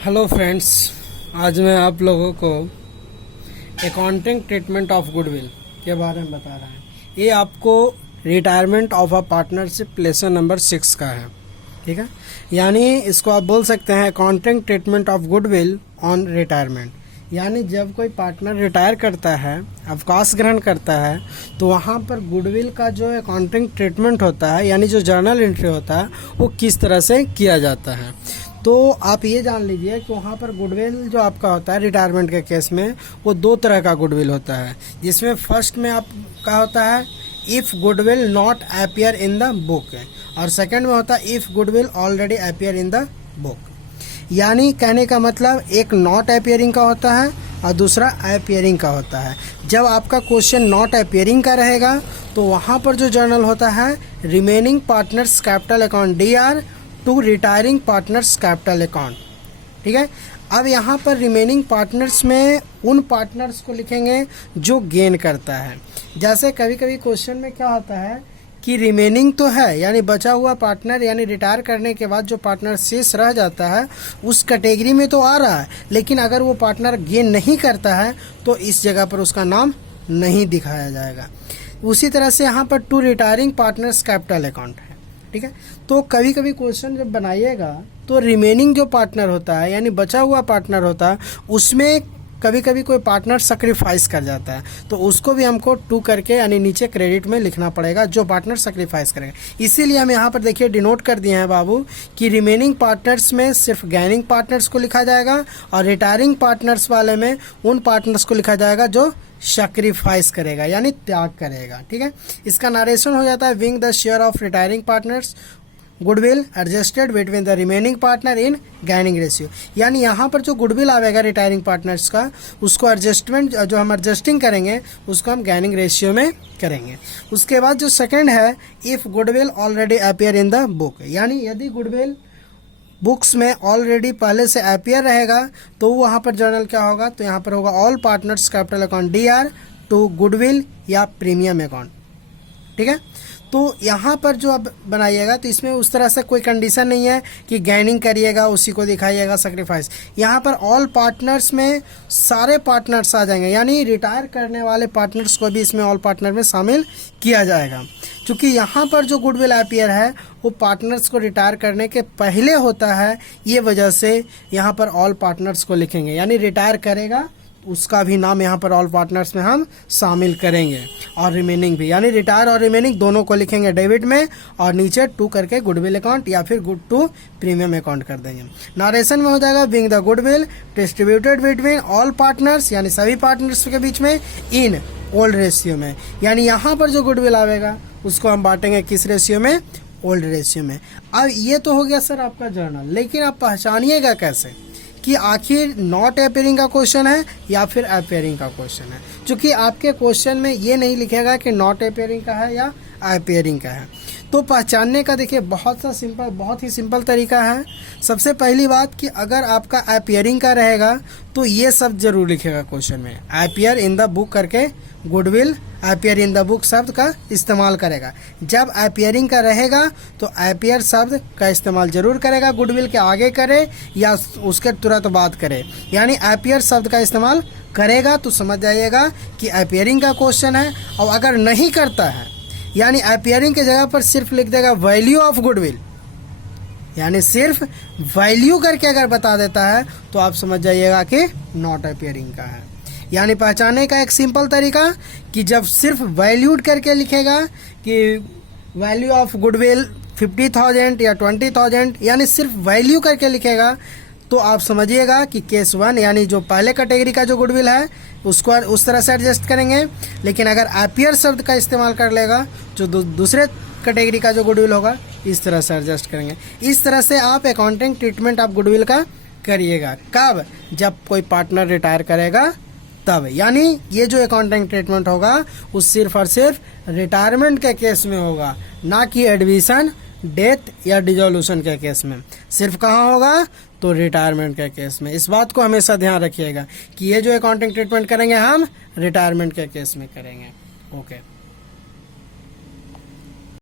Hello friends, आज मैं आप लोगों को अकाउंटिंग ट्रीटमेंट ऑफ गुडविल के बारे में बता रहा हूँ। ये आपको retirement of a partnership lesson number 6 का है, ठीक है। यानी इसको आप बोल सकते हैं accounting treatment of goodwill on retirement. यानी जब कोई पार्टनर रिटायर करता है, अवकाश ग्रहण करता है, तो वहाँ पर गुडविल का जो अकाउंटिंग ट्रीटमेंट होता है, यानी जो जर्नल एंट्री होता है, वो किस तरह से किया जाता है। तो आप ये जान लीजिए कि वहाँ पर गुडविल जो आपका होता है रिटायरमेंट के केस में, वो दो तरह का गुडविल होता है। जिसमें फर्स्ट में आपका होता है if goodwill not appear in the book, और सेकंड में होता है if goodwill already appear in the book. यानी कहने का मतलब एक नॉट अपीयरिंग का होता है और दूसरा अपीयरिंग का होता है। जब आपका क्वेश्चन नॉट अपीयरिंग का रहेगा तो वहाँ पर जो जर्नल होता है remaining partners capital account DR to retiring partners capital account, ठीक है। अब यहाँ पर रिमेनिंग पार्टनर्स में उन पार्टनर्स को लिखेंगे जो गेन करता है। जैसे कभी कभी क्वेश्चन में क्या होता है कि रिमेनिंग तो है, यानी बचा हुआ पार्टनर, यानी रिटायर करने के बाद जो पार्टनर शेष रह जाता है उस कैटेगरी में तो आ रहा है, लेकिन अगर वो पार्टनर गेन नहीं करता है तो इस जगह पर उसका नाम नहीं दिखाया जाएगा। उसी तरह से यहाँ पर to retiring partners capital account है, ठीक है। तो कभी कभी क्वेश्चन जब बनाइएगा तो रिमेनिंग जो पार्टनर होता है, यानी बचा हुआ पार्टनर होता है, उसमें कभी कभी कोई पार्टनर सेक्रीफाइस कर जाता है, तो उसको भी हमको टू करके यानी नीचे क्रेडिट में लिखना पड़ेगा, जो पार्टनर सेक्रीफाइस करेगा। इसीलिए हम यहाँ पर देखिए डिनोट कर दिए हैं बाबू कि रिमेनिंग पार्टनर्स में सिर्फ गेनिंग पार्टनर्स को लिखा जाएगा और रिटायरिंग पार्टनर्स वाले में उन पार्टनर्स को लिखा जाएगा जो सैक्रिफाइस करेगा, यानी त्याग करेगा, ठीक है। इसका नरेशन हो जाता है wing the share of retiring partners goodwill adjusted between the remaining partner in gaining ratio. यानी यहाँ पर जो गुडविल आएगा रिटायरिंग पार्टनर्स का, उसको एडजस्टमेंट जो हम एडजस्टिंग करेंगे उसको हम गेनिंग रेशियो में करेंगे। उसके बाद जो सेकंड है if goodwill already appear in the book, यानी यदि गुडविल बुक्स में ऑलरेडी पहले से अपीयर रहेगा तो वहाँ पर जर्नल क्या होगा, तो यहाँ पर होगा all partners capital account DR to goodwill या प्रीमियम अकाउंट, ठीक है। तो यहाँ पर जो आप बनाइएगा तो इसमें उस तरह से कोई कंडीशन नहीं है कि गेनिंग करिएगा उसी को दिखाइएगा सेक्रीफाइस। यहाँ पर ऑल पार्टनर्स में सारे पार्टनर्स आ जाएंगे, यानी रिटायर करने वाले पार्टनर्स को भी इसमें ऑल पार्टनर में शामिल किया जाएगा। क्योंकि यहाँ पर जो गुडविल अपीयर है वो पार्टनर्स को रिटायर करने के पहले होता है, ये वजह से यहाँ पर ऑल पार्टनर्स को लिखेंगे, यानी रिटायर करेगा उसका भी नाम यहाँ पर ऑल पार्टनर्स में हम शामिल करेंगे, और रिमेनिंग भी, यानी रिटायर और रिमेनिंग दोनों को लिखेंगे डेबिट में और नीचे टू करके गुडविल अकाउंट या फिर गुड टू प्रीमियम अकाउंट कर देंगे। नरेशन में हो जाएगा wing the goodwill distributed between all partners, यानी सभी पार्टनर्स के बीच में इन ओल्ड रेशियो में, यानी यहाँ पर जो गुडविल आएगा उसको हम बांटेंगे किस रेशियो में, ओल्ड रेशियो में। अब ये तो हो गया सर आपका जर्नल, लेकिन आप पहचानिएगा कैसे कि आखिर नॉट अपीयरिंग का क्वेश्चन है या फिर अपीयरिंग का क्वेश्चन है। क्योंकि आपके क्वेश्चन में ये नहीं लिखेगा कि नॉट अपीयरिंग का है या अपीयरिंग का है। तो पहचानने का देखिए बहुत ही सिंपल तरीका है। सबसे पहली बात कि अगर आपका अपीयरिंग का रहेगा तो ये शब्द जरूर लिखेगा क्वेश्चन में, अपीयर इन द बुक करके goodwill appear in the book शब्द का इस्तेमाल करेगा। जब अपीयरिंग का रहेगा तो अपीयर शब्द का इस्तेमाल जरूर करेगा, गुडविल के आगे करे या उसके तुरंत बाद करे, यानी अपीयर शब्द का इस्तेमाल करेगा। तो समझ जाइएगा कि अपीयरिंग का क्वेश्चन है। और अगर नहीं करता है, यानी अपीयरिंग के जगह पर सिर्फ लिख देगा वैल्यू ऑफ गुडविल, यानी सिर्फ वैल्यू करके अगर बता देता है तो आप समझ जाइएगा कि नॉट अपीयरिंग का है। यानी पहचानने का एक सिंपल तरीका कि जब सिर्फ वैल्यूड करके लिखेगा कि वैल्यू ऑफ गुडविल 50,000 या 20,000, यानी सिर्फ वैल्यू करके लिखेगा तो आप समझिएगा कि केस 1, यानी जो पहले कैटेगरी का जो गुडविल है उसको उस तरह से एडजस्ट करेंगे। लेकिन अगर अपीयर शब्द का इस्तेमाल कर लेगा जो दूसरे कैटेगरी का जो गुडविल होगा इस तरह से एडजस्ट करेंगे। इस तरह से आप अकाउंटिंग ट्रीटमेंट ऑफ गुडविल का करिएगा। कब? जब कोई पार्टनर रिटायर करेगा तब, यानी ये जो अकाउंटिंग ट्रीटमेंट होगा वो सिर्फ और सिर्फ रिटायरमेंट के केस में होगा, ना कि एडमिशन, डेथ या डिसोल्यूशन के केस में। सिर्फ कहाँ होगा? तो रिटायरमेंट के केस में। इस बात को हमेशा ध्यान रखिएगा कि ये जो अकाउंटिंग ट्रीटमेंट करेंगे हम रिटायरमेंट के केस में करेंगे। ओके।